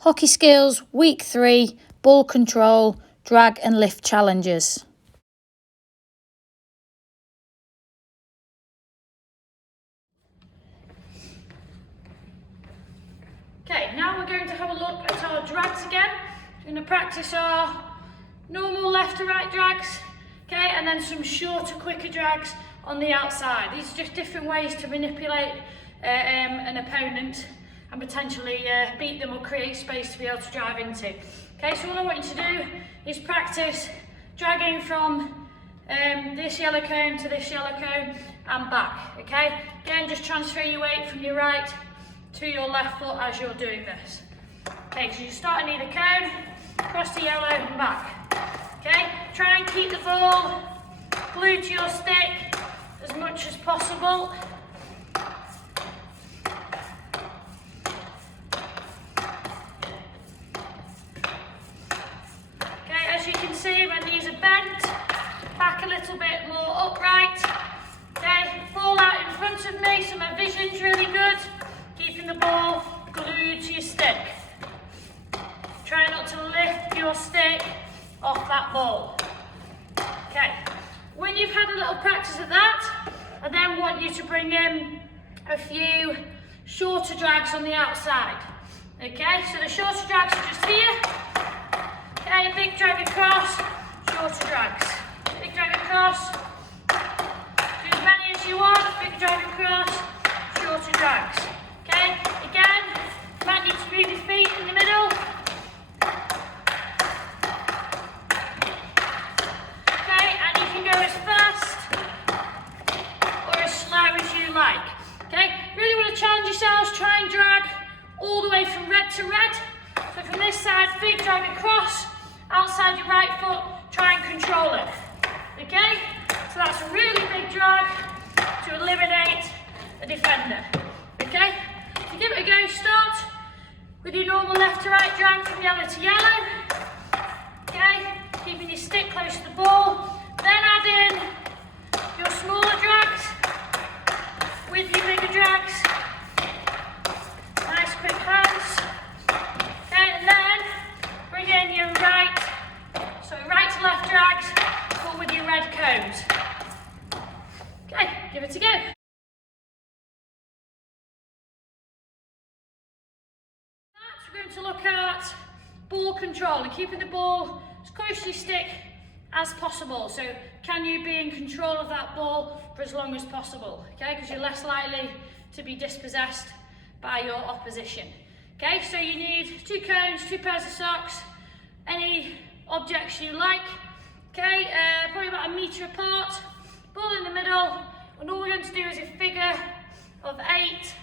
Hockey Skills Week 3 Ball Control, Drag and Lift Challenges. Okay, now we're going to have a look at our drags again. We're going to practice our normal left to right drags, okay, and then some shorter, quicker drags on the outside. These are just different ways to manipulate an opponent and potentially beat them or create space to be able to drive into. Okay, so all I want you to do is practice dragging from this yellow cone to this yellow cone and back, okay? Again, just transfer your weight from your right to your left foot as you're doing this. Okay, so you're starting either cone, across the yellow and back. Okay, try and keep the ball glued to your stick as much as possible. As you can see, my knees are bent, back a little bit more upright. Okay, ball out in front of me, so my vision's really good. Keeping the ball glued to your stick. Try not to lift your stick off that ball. Okay, when you've had a little practice of that, I then want you to bring in a few shorter drags on the outside. Okay, so the shorter drags are just here. Okay, big drag across, shorter drags. Big drag across, do as many as you want, big drag across, shorter drags. Okay, again, you might need to move your feet in the middle. Okay, and you can go as fast or as slow as you like. Okay, really want to challenge yourselves, try and drag all the way from red to red. So from this side, big drag across, outside your right foot, try and control it. Okay? So that's a really big drag to eliminate a defender. Okay? So give it a go. Start with your normal left to right drag from yellow to yellow. Okay? Keeping your stick close to the ball. Then add in your smaller drags with your bigger drags. Nice quick hands. Okay, and then bring in your right to left drags, but with your red cones. Okay, give it a go. Next, we're going to look at ball control and keeping the ball as close to your stick as possible. So, can you be in control of that ball for as long as possible? Okay, because you're less likely to be dispossessed by your opposition. Okay, so you need 2 cones, 2 pairs of socks, any objects you like. Okay, probably about 1 metre apart, ball in the middle, and all we're going to do is a figure of 8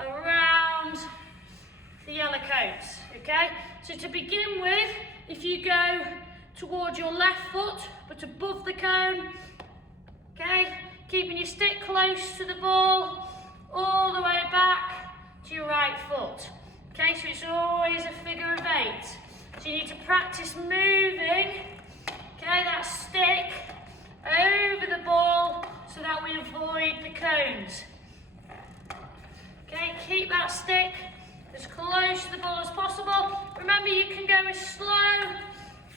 around the yellow cones. Okay, so to begin with, if you go towards your left foot but above the cone, okay, keeping your stick close to the ball, all the way back to your right foot. Okay, so it's always a figure of 8. So you need to practice moving, okay, that stick over the ball so that we avoid the cones. Okay, keep that stick as close to the ball as possible. Remember, you can go as slow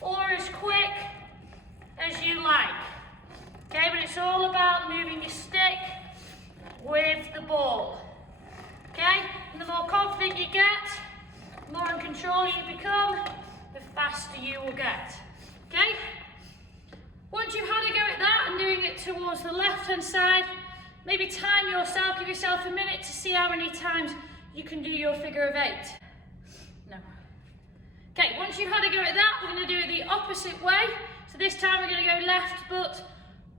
or as quick as you like. Okay, but it's all about moving your stick with the ball. Okay, and the more confident you get, the more in control you become, the faster you will get. Okay? Once you've had a go at that and doing it towards the left-hand side, maybe time yourself, give yourself a minute to see how many times you can do your figure of 8. No. Okay, once you've had a go at that, we're going to do it the opposite way. So this time we're going to go left, but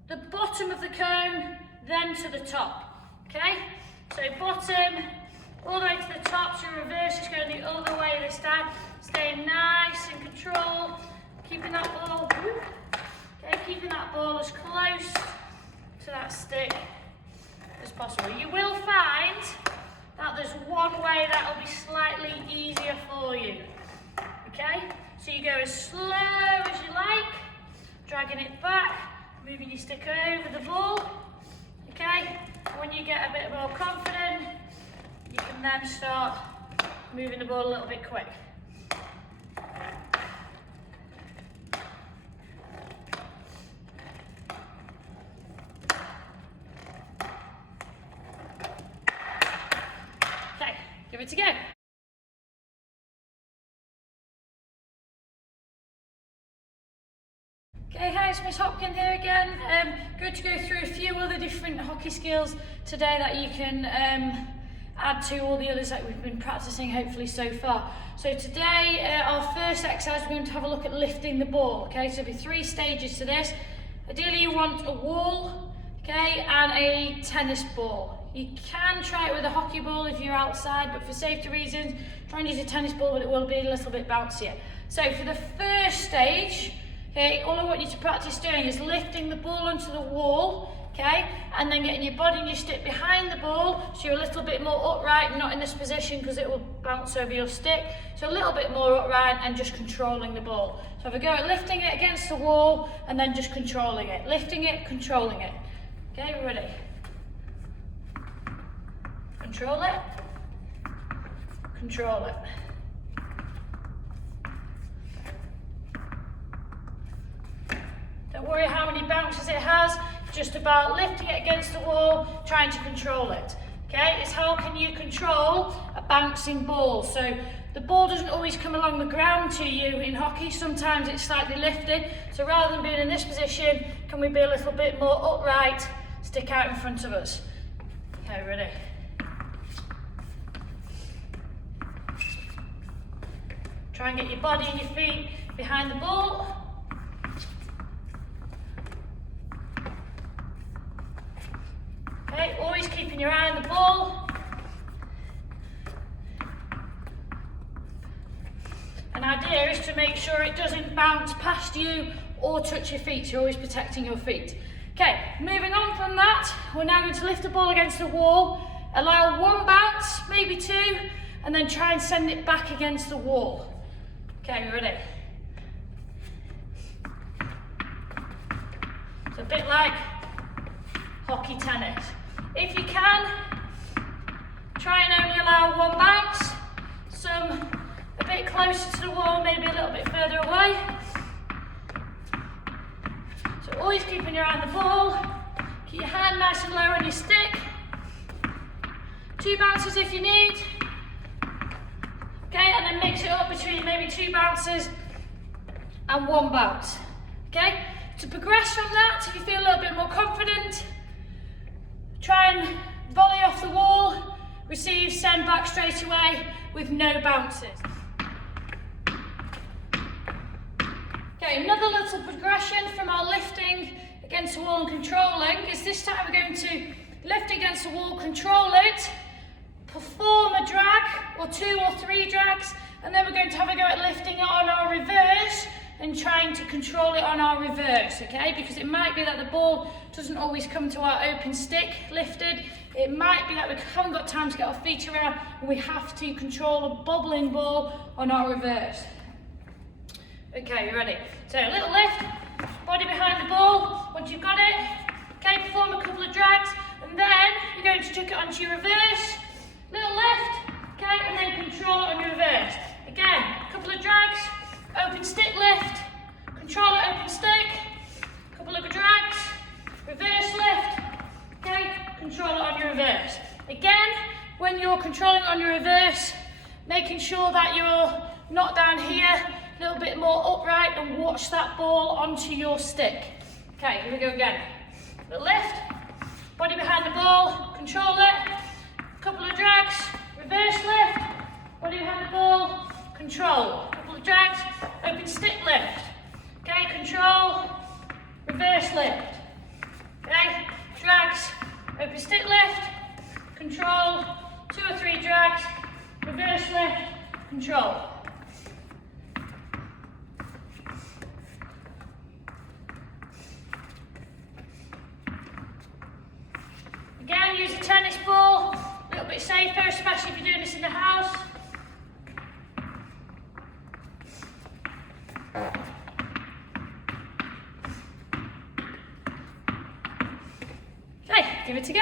the bottom of the cone, then to the top. Okay? So bottom, all the way to the top, so reverse is going the other way this time. Staying nice and control, keeping that ball, okay, keeping that ball as close to that stick as possible. You will find that there's one way that will be slightly easier for you. Okay, so you go as slow as you like, dragging it back, moving your stick over the ball. Okay, when you get a bit more confident, you can then start moving the ball a little bit quick. Okay, hi, it's Miss Hopkin here again. Good to go through a few other different hockey skills today that you can add to all the others that we've been practicing hopefully so far. So today, our first exercise, we're going to have a look at lifting the ball. Okay, so there'll be 3 stages to this. Ideally you want a wall, okay, and a tennis ball. You can try it with a hockey ball if you're outside, but for safety reasons, try and use a tennis ball, but it will be a little bit bouncier. So for the first stage, okay, all I want you to practice doing is lifting the ball onto the wall, okay, and then getting your body and your stick behind the ball so you're a little bit more upright, not in this position because it will bounce over your stick. So a little bit more upright and just controlling the ball. So if I go at lifting it against the wall and then just controlling it, lifting it, controlling it. Okay, ready? Control it, control it. Don't worry how many bounces it has, just about lifting it against the wall, trying to control it. Okay, it's how can you control a bouncing ball. So the ball doesn't always come along the ground to you in hockey, sometimes it's slightly lifted. So rather than being in this position, can we be a little bit more upright, stick out in front of us. Okay, ready? Try and get your body and your feet behind the ball. Okay, always keeping your eye on the ball. An idea is to make sure it doesn't bounce past you or touch your feet, so you're always protecting your feet. Okay, moving on from that, we're now going to lift the ball against the wall, allow 1 bounce, maybe 2, and then try and send it back against the wall. Okay, ready? It's a bit like hockey tennis. If you can, try and only allow 1 bounce, some a bit closer to the wall, maybe a little bit further away. So always keeping your eye on the ball, keep your hand nice and low on your stick. 2 bounces if you need. Okay, and then mix it up between maybe 2 bounces and 1 bounce. Okay, to progress from that, if you feel a little bit more confident, try and volley off the wall, receive, send back straight away with no bounces. Okay, another little progression from our lifting against the wall and controlling is this time we're going to lift against the wall, control it, perform a drag or 2 or 3 drags, and then we're going to have a go at lifting it on our reverse and trying to control it on our reverse, okay? Because it might be that the ball doesn't always come to our open stick lifted. It might be that we haven't got time to get our feet around and we have to control a bobbling ball on our reverse. Okay, you ready? So a little lift, body behind the ball. Once you've got it, okay, perform a couple of drags, and then you're going to chuck it onto your reverse. Little lift, okay, and then control it on your reverse. Again, a couple of drags, open stick lift, control it, open stick, couple of drags, reverse lift, okay, control it on your reverse. Again, when you're controlling on your reverse, making sure that you're not down here, a little bit more upright, and watch that ball onto your stick. Okay, here we go again. Little lift, body behind the ball, control it, couple of drags, reverse lift, body behind the ball, control, couple of drags, open stick lift, okay, control, reverse lift, okay, drags, open stick lift, control, 2 or 3 drags, reverse lift, control. Again, use a tennis ball, a little bit safer, especially if you're doing this in the house. Okay, give it a go.